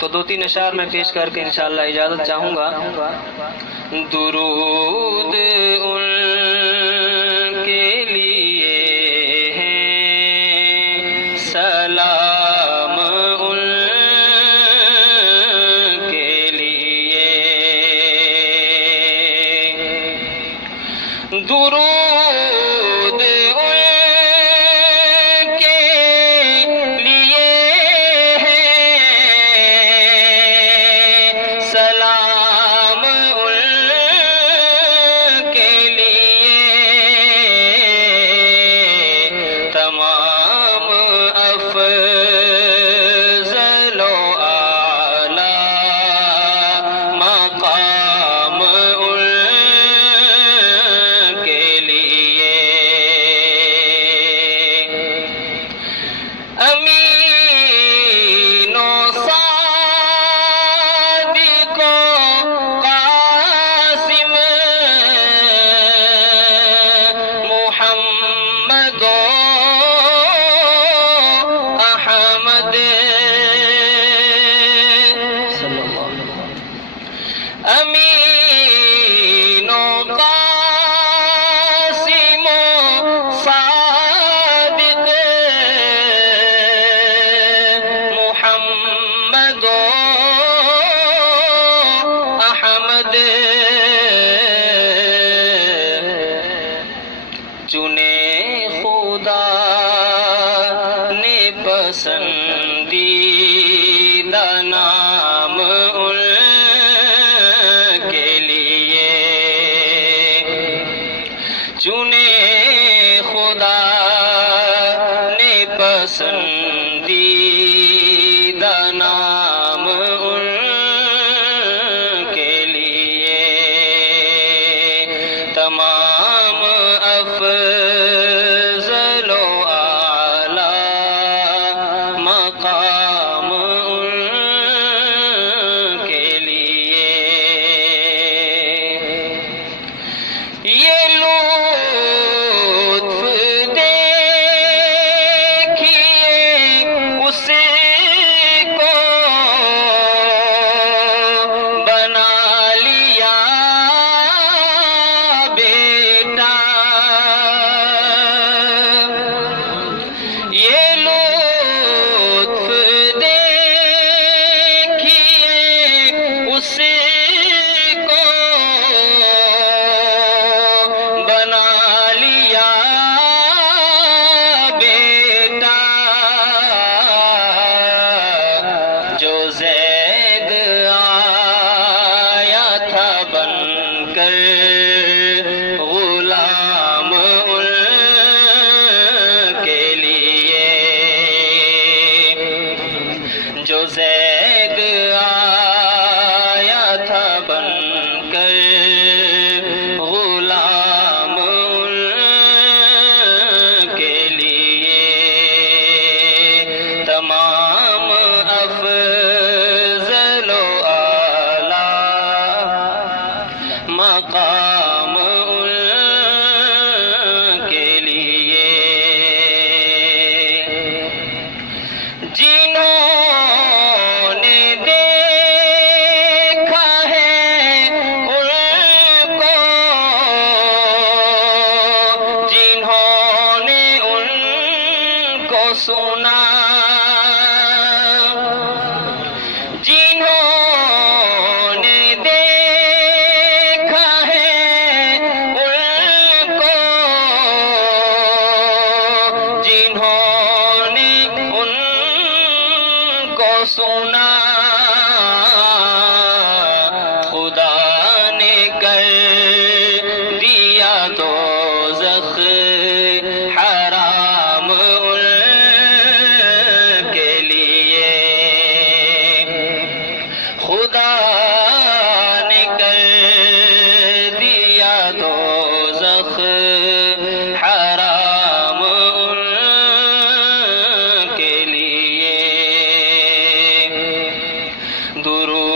تو دو تین اشعار میں پیش کر کے انشاءاللہ اجازت چاہوں گا۔ درود ان کے لیے ہے، سلام ان کے لیے، درود ان کے لیے ہے، سلام ان کے لیے، تمام افضل و اعلیٰ مقام ان کے لیے، امین و صادق و قاسم محمد و احمد، امین و قاسم و صادق محمد و احمد، چنے خدا نے پسندیدہ نام ان کے لیے، چنے خدا نے پسندیدہ نام ان کے لیے، تمام افضل و اعلیٰ مقام ان کے لیے، یہ لطف دیکھیے اس کو بنا لیا بیٹا، یہ لطف دیکھیے اس کو بنا لیا بیٹا، جو زید آیا تھا بن کر غلام ان کے لیے، جو زید آیا تھا بن کر غلام ان کے لیے، تمام افضل و اعلیٰ مقام ان کے لیے، جنہوں نے دیکھا ہے ان کو، جنہوں نے ان کو سنا، جنہوں نے دیکھا ہے ان کو، جنہوں نے ان کو سنا، خدا نے کر دیا دوزخ حرام ان کے لیے، خدا نے کر دیا دوزخ حرام ان کے لیے، درود